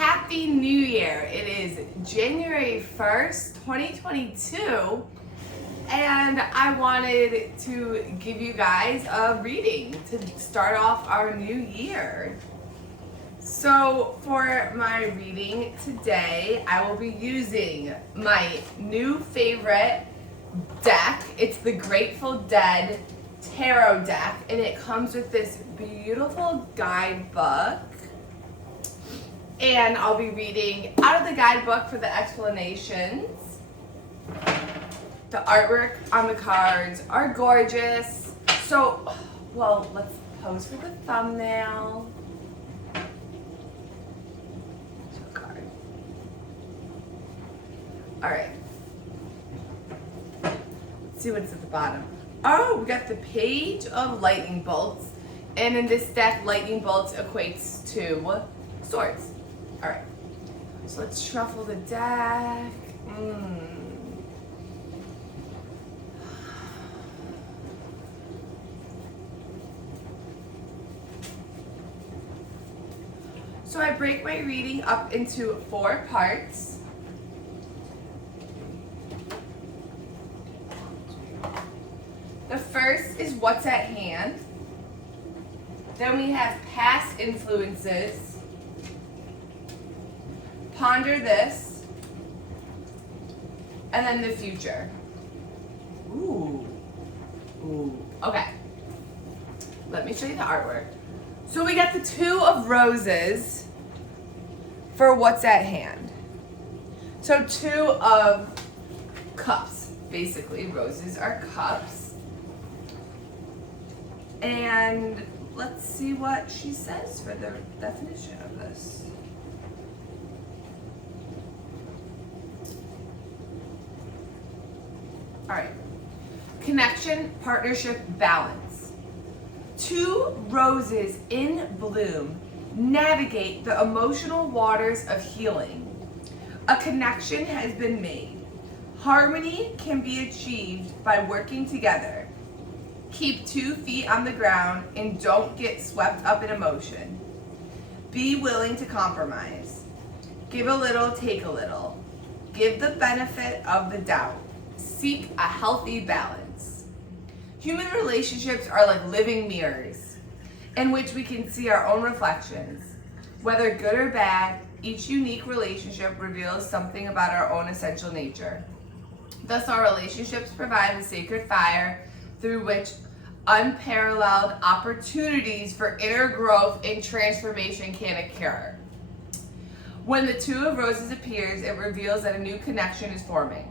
Happy New Year. It is January 1st, 2022, and I wanted to give you guys a reading to start off our new year. So for my reading today, I will be using my new favorite deck. It's the Grateful Dead Tarot deck, and it comes with this beautiful guidebook. And I'll be reading out of the guidebook for the explanations. The artwork on the cards are gorgeous. So, well, let's pose for the thumbnail. Card. All right. Let's see what's at the bottom. Oh, we got the Page of Lightning Bolts. And in this deck, lightning bolts equates to swords. All right, so let's shuffle the deck. So I break my reading up into 4 parts. The first is what's at hand. Then we have past influences. Ponder this, and then the future. Ooh. Okay. Let me show you the artwork. So we got the 2 of Roses for what's at hand. So 2 of Cups, basically. Roses are cups. And let's see what she says for the definition of this. All right, connection, partnership, balance. 2 roses in bloom navigate the emotional waters of healing. A connection has been made. Harmony can be achieved by working together. Keep 2 feet on the ground and don't get swept up in emotion. Be willing to compromise. Give a little, take a little. Give the benefit of the doubt. Seek a healthy balance. Human relationships are like living mirrors in which we can see our own reflections. Whether good or bad, each unique relationship reveals something about our own essential nature. Thus, our relationships provide a sacred fire through which unparalleled opportunities for inner growth and transformation can occur. When the 2 of Roses appears, it reveals that a new connection is forming.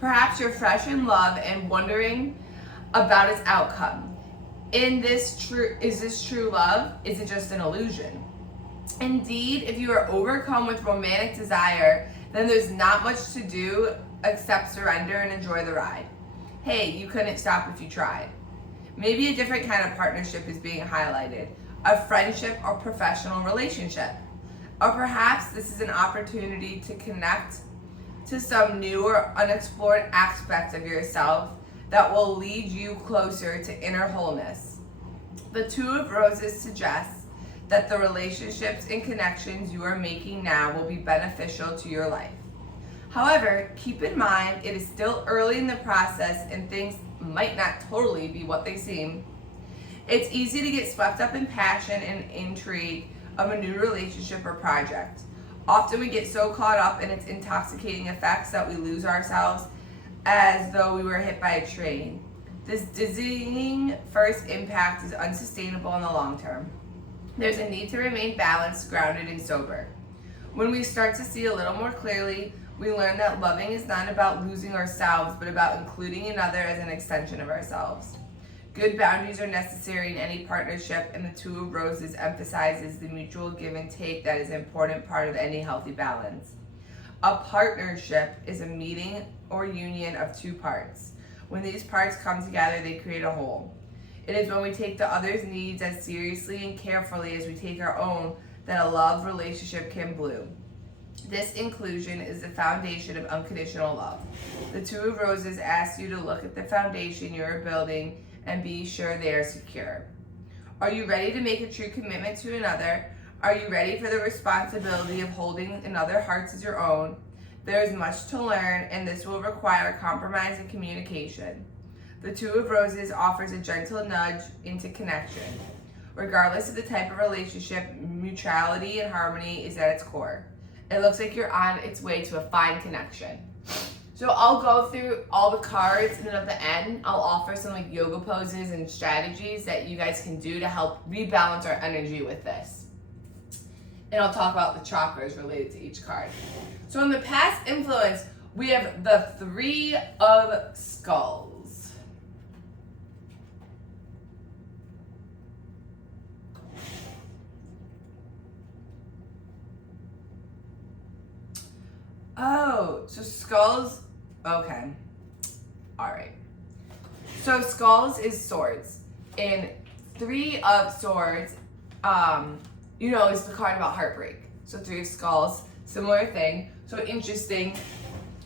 Perhaps you're fresh in love and wondering about its outcome. Is this true love? Is it just an illusion? Indeed, if you are overcome with romantic desire, then there's not much to do except surrender and enjoy the ride. Hey, you couldn't stop if you tried. Maybe a different kind of partnership is being highlighted, a friendship or professional relationship. Or perhaps this is an opportunity to connect to some new or unexplored aspect of yourself that will lead you closer to inner wholeness. The 2 of Roses suggests that the relationships and connections you are making now will be beneficial to your life. However, keep in mind it is still early in the process and things might not totally be what they seem. It's easy to get swept up in passion and intrigue of a new relationship or project. Often we get so caught up in its intoxicating effects that we lose ourselves as though we were hit by a train. This dizzying first impact is unsustainable in the long term. There's a need to remain balanced, grounded, and sober. When we start to see a little more clearly, we learn that loving is not about losing ourselves, but about including another as an extension of ourselves. Good boundaries are necessary in any partnership, and the 2 of Roses emphasizes the mutual give and take that is an important part of any healthy balance. A partnership is a meeting or union of 2 parts. When these parts come together, they create a whole. It is when we take the other's needs as seriously and carefully as we take our own that a love relationship can bloom. This inclusion is the foundation of unconditional love. The 2 of Roses asks you to look at the foundation you are building and be sure they are secure. Are you ready to make a true commitment to another? Are you ready for the responsibility of holding another heart as your own? There is much to learn, and this will require compromise and communication. The Two of Roses offers a gentle nudge into connection. Regardless of the type of relationship, mutuality and harmony is at its core. It looks like you're on its way to a fine connection. So I'll go through all the cards, and then at the end, I'll offer some like yoga poses and strategies that you guys can do to help rebalance our energy with this. And I'll talk about the chakras related to each card. So in the past influence, we have the Three of Skulls. Oh, so skulls, okay. All right. So skulls is swords. And Three of Swords, is the card about heartbreak. So Three of Skulls, similar thing. So interesting.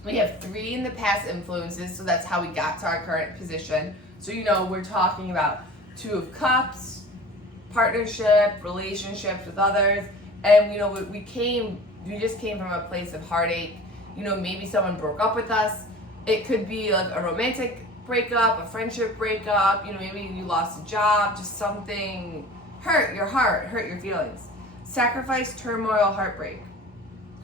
We have 3 in the past influences, so that's how we got to our current position. So we're talking about Two of Cups, partnership, relationships with others, and we just came from a place of heartache. Maybe someone broke up with us. It could be like a romantic breakup, a friendship breakup, maybe you lost a job, just something hurt your heart, hurt your feelings. Sacrifice, turmoil, heartbreak.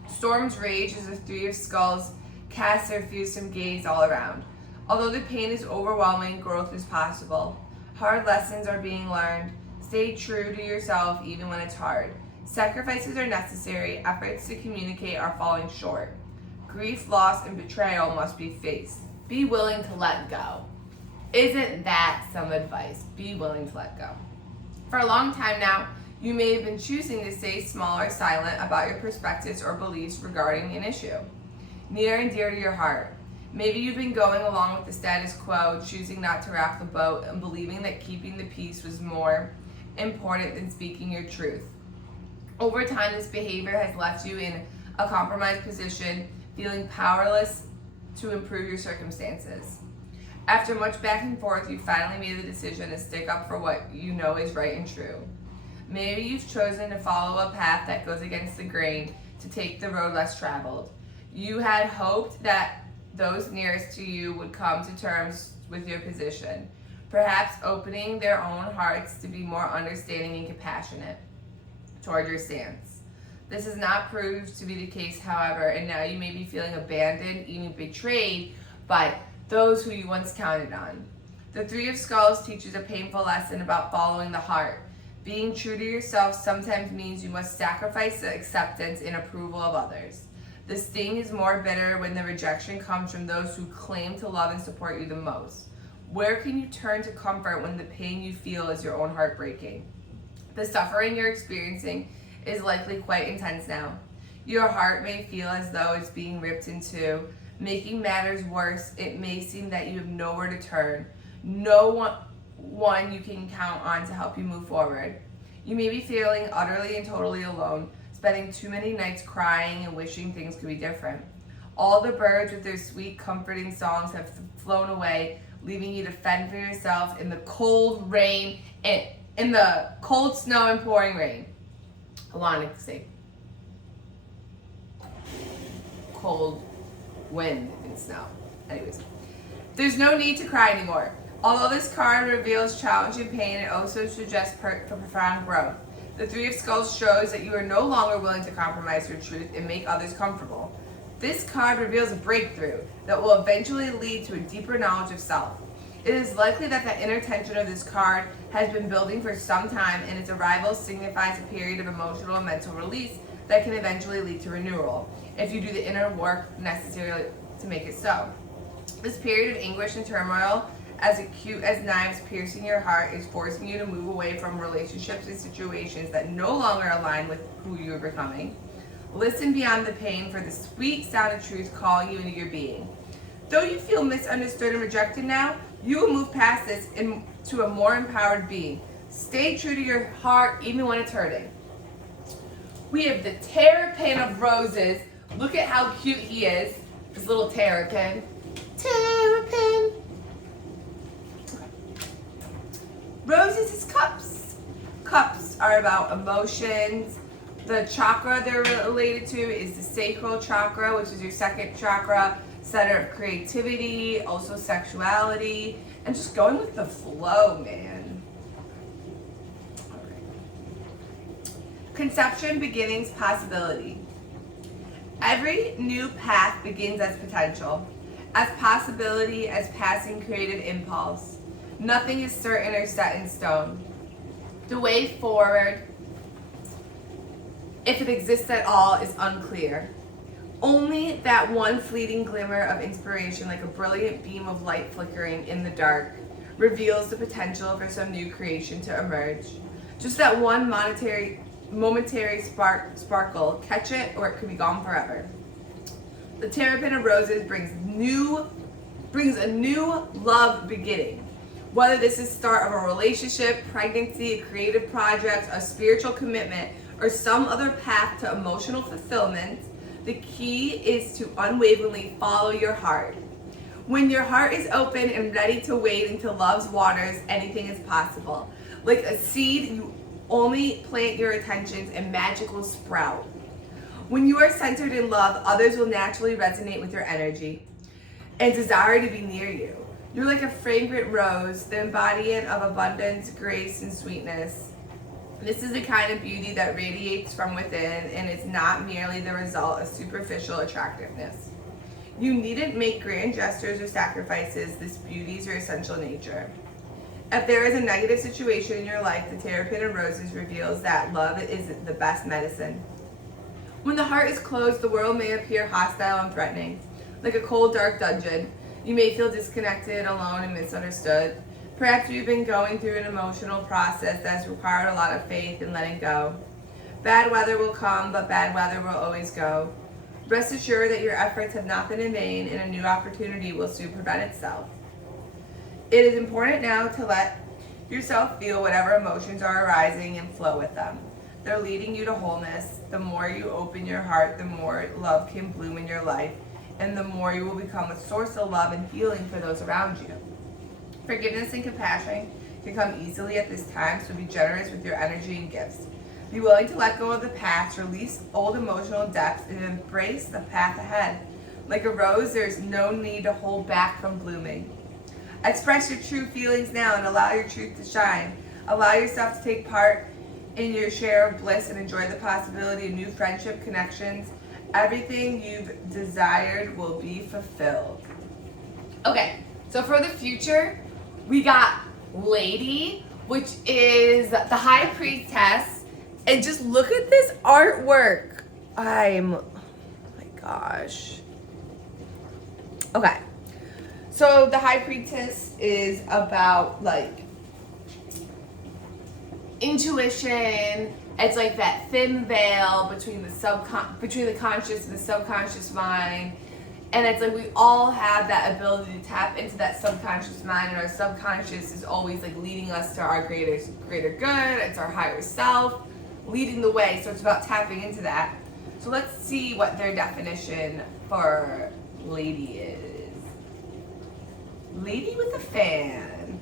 Storms rage as the Three of Skulls cast their fearsome gaze all around. Although the pain is overwhelming, growth is possible. Hard lessons are being learned. Stay true to yourself even when it's hard. Sacrifices are necessary. Efforts to communicate are falling short. Grief, loss, and betrayal must be faced. Be willing to let go. Isn't that some advice? Be willing to let go. For a long time now, you may have been choosing to stay small or silent about your perspectives or beliefs regarding an issue near and dear to your heart. Maybe you've been going along with the status quo, choosing not to rock the boat and believing that keeping the peace was more important than speaking your truth. Over time, this behavior has left you in a compromised position, feeling powerless to improve your circumstances. After much back and forth, you finally made the decision to stick up for what you know is right and true. Maybe you've chosen to follow a path that goes against the grain, to take the road less traveled. You had hoped that those nearest to you would come to terms with your position, perhaps opening their own hearts to be more understanding and compassionate toward your stance. This has not proved to be the case, however, and now you may be feeling abandoned, even betrayed by those who you once counted on. The Three of Skulls teaches a painful lesson about following the heart. Being true to yourself sometimes means you must sacrifice the acceptance and approval of others. The sting is more bitter when the rejection comes from those who claim to love and support you the most. Where can you turn to comfort when the pain you feel is your own heartbreaking? The suffering you're experiencing is likely quite intense now. Your heart may feel as though it's being ripped in two. Making matters worse, it may seem that you have nowhere to turn, no one you can count on to help you move forward. You may be feeling utterly and totally alone, spending too many nights crying and wishing things could be different. All the birds with their sweet, comforting songs have flown away, leaving you to fend for yourself in the cold rain and in the cold snow and pouring rain. Alana, say cold wind and snow. Anyways, there's no need to cry anymore. Although this card reveals challenge and pain, it also suggests profound growth. The Three of Skulls shows that you are no longer willing to compromise your truth and make others comfortable. This card reveals a breakthrough that will eventually lead to a deeper knowledge of self. It is likely that the inner tension of this card has been building for some time, and its arrival signifies a period of emotional and mental release that can eventually lead to renewal, if you do the inner work necessary to make it so. This period of anguish and turmoil, as acute as knives piercing your heart, is forcing you to move away from relationships and situations that no longer align with who you are becoming. Listen beyond the pain for the sweet sound of truth calling you into your being. Though you feel misunderstood and rejected now, you will move past this into a more empowered being. Stay true to your heart even when it's hurting. We have the Terrapin of Roses. Look at how cute he is. This little terrapin. Terrapin. Roses is cups. Cups are about emotions, The chakra they're related to is the sacral chakra, which is your second chakra, center of creativity, also sexuality, and just going with the flow, man. All right. Conception, beginnings, possibility. Every new path begins as potential, as possibility, as passing creative impulse. Nothing is certain or set in stone. The way forward, if it exists at all, is unclear. Only that one fleeting glimmer of inspiration, like a brilliant beam of light flickering in the dark, reveals the potential for some new creation to emerge. Just that one momentary sparkle. Catch it or it could be gone forever. The Terrapin of Roses brings a new love beginning. Whether this is the start of a relationship, pregnancy, a creative project, a spiritual commitment, or some other path to emotional fulfillment, the key is to unwaveringly follow your heart. When your heart is open and ready to wade into love's waters, anything is possible. Like a seed, you only plant your attentions and magic will sprout. When you are centered in love, others will naturally resonate with your energy and desire to be near you. You're like a fragrant rose, the embodiment of abundance, grace, and sweetness. This is the kind of beauty that radiates from within and is not merely the result of superficial attractiveness. You needn't make grand gestures or sacrifices. This beauty is your essential nature. If there is a negative situation in your life, the Terrapin of Roses reveals that love is the best medicine. When the heart is closed, the world may appear hostile and threatening. Like a cold, dark dungeon, you may feel disconnected, alone, and misunderstood. Perhaps you've been going through an emotional process that's required a lot of faith and letting go. Bad weather will come, but bad weather will always go. Rest assured that your efforts have not been in vain and a new opportunity will soon present itself. It is important now to let yourself feel whatever emotions are arising and flow with them. They're leading you to wholeness. The more you open your heart, the more love can bloom in your life, and the more you will become a source of love and healing for those around you. Forgiveness and compassion can come easily at this time, so be generous with your energy and gifts. Be willing to let go of the past, release old emotional depths, and embrace the path ahead. Like a rose, there's no need to hold back from blooming. Express your true feelings now and allow your truth to shine. Allow yourself to take part in your share of bliss and enjoy the possibility of new friendship connections. Everything you've desired will be fulfilled. Okay, so for the future, we got Lady, which is the High Priestess. And just look at this artwork. Oh my gosh. Okay. So the High Priestess is about like intuition. It's like that thin veil between the conscious and the subconscious mind. And it's like we all have that ability to tap into that subconscious mind, and our subconscious is always like leading us to our greater good. It's our higher self leading the way. So it's about tapping into that. So let's see what their definition for Lady is. Lady with a fan.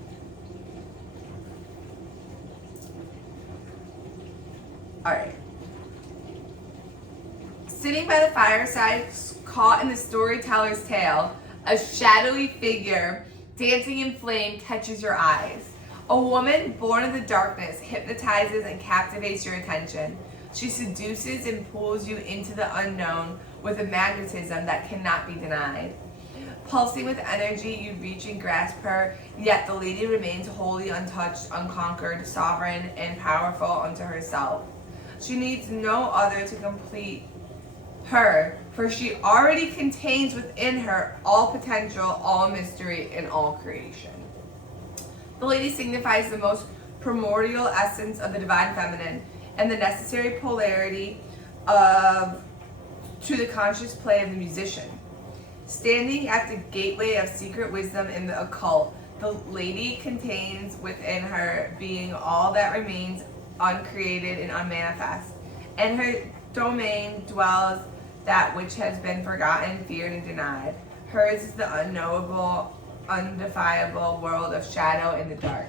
All right. Sitting by the fireside, caught in the storyteller's tale, a shadowy figure dancing in flame catches your eyes. A woman born in the darkness hypnotizes and captivates your attention. She seduces and pulls you into the unknown with a magnetism that cannot be denied. Pulsing with energy, you reach and grasp her, yet the lady remains wholly untouched, unconquered, sovereign, and powerful unto herself. She needs no other to complete her, for she already contains within her all potential, all mystery, and all creation. The lady signifies the most primordial essence of the divine feminine and the necessary polarity to the conscious play of the musician. Standing at the gateway of secret wisdom in the occult, the lady contains within her being all that remains uncreated and unmanifest. In her domain dwells that which has been forgotten, feared, and denied. Hers is the unknowable, undefinable world of shadow and the dark.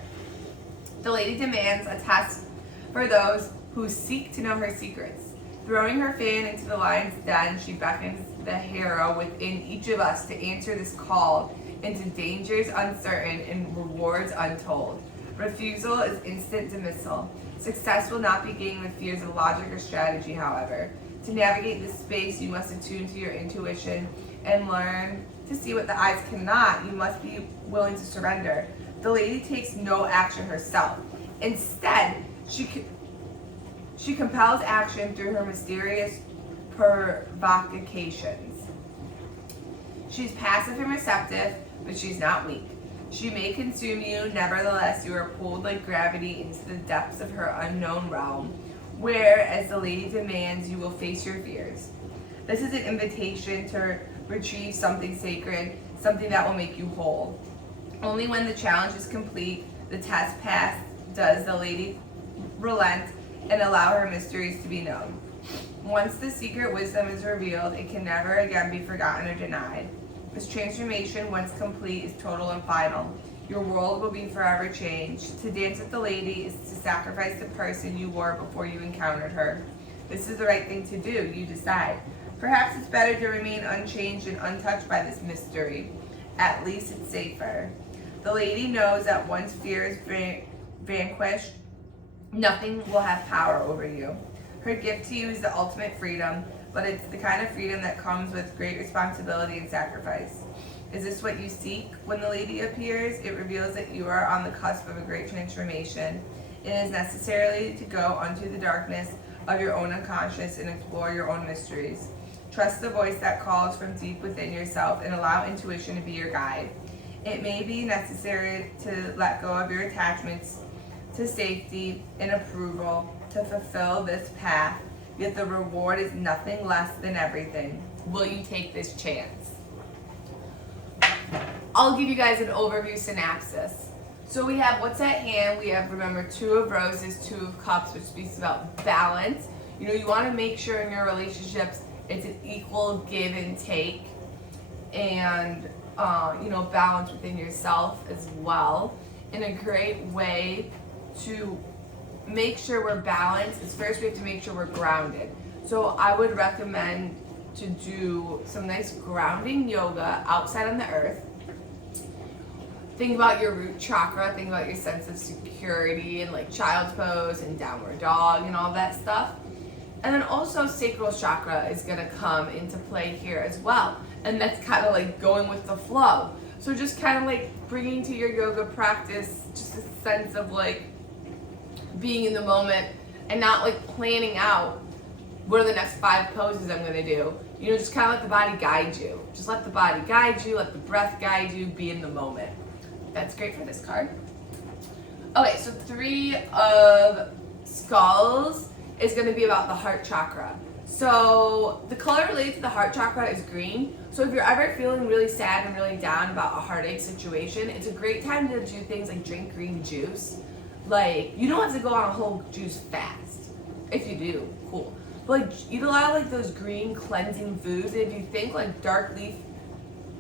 The lady demands a test for those who seek to know her secrets. Throwing her fan into the lion's den, she beckons the hero within each of us to answer this call into dangers uncertain and rewards untold. Refusal is instant dismissal. Success will not be gained with fears of logic or strategy, however. To navigate this space, you must attune to your intuition and learn to see what the eyes cannot. You must be willing to surrender. The lady takes no action herself. Instead, she compels action through her mysterious provocations. She's passive and receptive, but she's not weak. She may consume you, nevertheless you are pulled like gravity into the depths of her unknown realm, where, as the lady demands, you will face your fears. This is an invitation to retrieve something sacred, something that will make you whole. Only when the challenge is complete, the test passed, does the lady relent and allow her mysteries to be known. Once the secret wisdom is revealed, it can never again be forgotten or denied. This transformation, once complete, is total and final. Your world will be forever changed. To dance with the lady is to sacrifice the person you were before you encountered her. This is the right thing to do, you decide. Perhaps it's better to remain unchanged and untouched by this mystery. At least it's safer. The lady knows that once fear is vanquished, nothing will have power over you. Her gift to you is the ultimate freedom, but it's the kind of freedom that comes with great responsibility and sacrifice. Is this what you seek? When the lady appears, it reveals that you are on the cusp of a great transformation. It is necessary to go unto the darkness of your own unconscious and explore your own mysteries. Trust the voice that calls from deep within yourself and allow intuition to be your guide. It may be necessary to let go of your attachments to safety and approval to fulfill this path, yet the reward is nothing less than everything. Will you take this chance? I'll give you guys an overview synopsis. So we have what's at hand. We have, remember, 2 of Roses, 2 of Cups, which speaks about balance. You know, you want to make sure in your relationships it's an equal give and take, and balance within yourself as well. And a great way to make sure we're balanced is first we have to make sure we're grounded. So I would recommend to do some nice grounding yoga outside on the earth. Think about your root chakra, think about your sense of security and like child's pose and downward dog and all that stuff. And then also sacral chakra is going to come into play here as well. And that's kind of like going with the flow. So just kind of like bringing to your yoga practice just a sense of like being in the moment and not like planning out what are the next 5 poses I'm going to do. You know, just kind of let the body guide you. Just let the body guide you, let the breath guide you, be in the moment. That's great for this card. Okay, so 3 of Skulls is going to be about the heart chakra. So the color related to the heart chakra is green. So if you're ever feeling really sad and really down about a heartache situation, it's a great time to do things like drink green juice. Like, you don't have to go on a whole juice fast. If you do, cool. But like, eat a lot of like those green cleansing foods. And if you think like dark leaf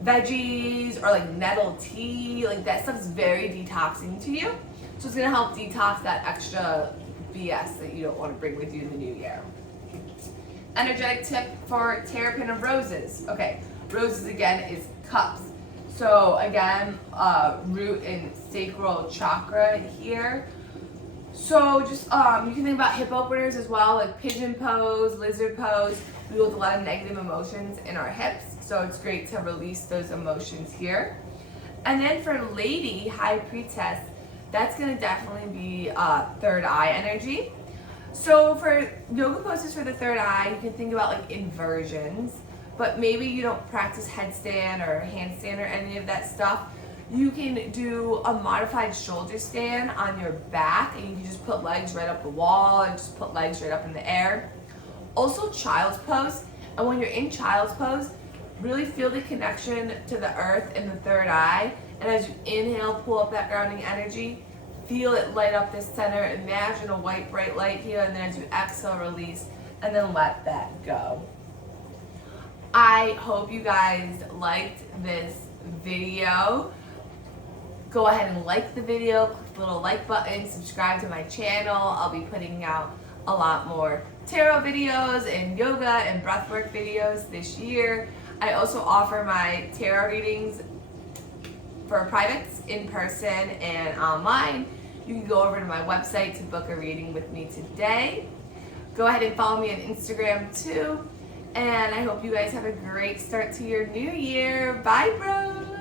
veggies or like nettle tea, like that stuff's very detoxing to you. So it's gonna help detox that extra BS that you don't want to bring with you in the new year. Energetic tip for Terrapin of Roses. Okay, roses again is cups. So again, root and sacral chakra here. So just you can think about hip openers as well, like pigeon pose, lizard pose. We deal with a lot of negative emotions in our hips, so it's great to release those emotions here. And then for lady, high priestess, that's gonna definitely be third eye energy. So for yoga poses for the third eye, you can think about like inversions, but maybe you don't practice headstand or handstand or any of that stuff. You can do a modified shoulder stand on your back, and you can just put legs right up the wall and just put legs right up in the air. Also child's pose, and when you're in child's pose, really feel the connection to the earth in the third eye, and as you inhale, pull up that grounding energy, feel it light up this center. Imagine a white bright light here, and then as you exhale, release, and then let that go. I hope you guys liked this video. Go ahead and like the video, click the little like button, subscribe to my channel. I'll be putting out a lot more tarot videos and yoga and breathwork videos this year. I also offer my tarot readings for privates, in person, and online. You can go over to my website to book a reading with me today. Go ahead and follow me on Instagram too. And I hope you guys have a great start to your new year. Bye, bros!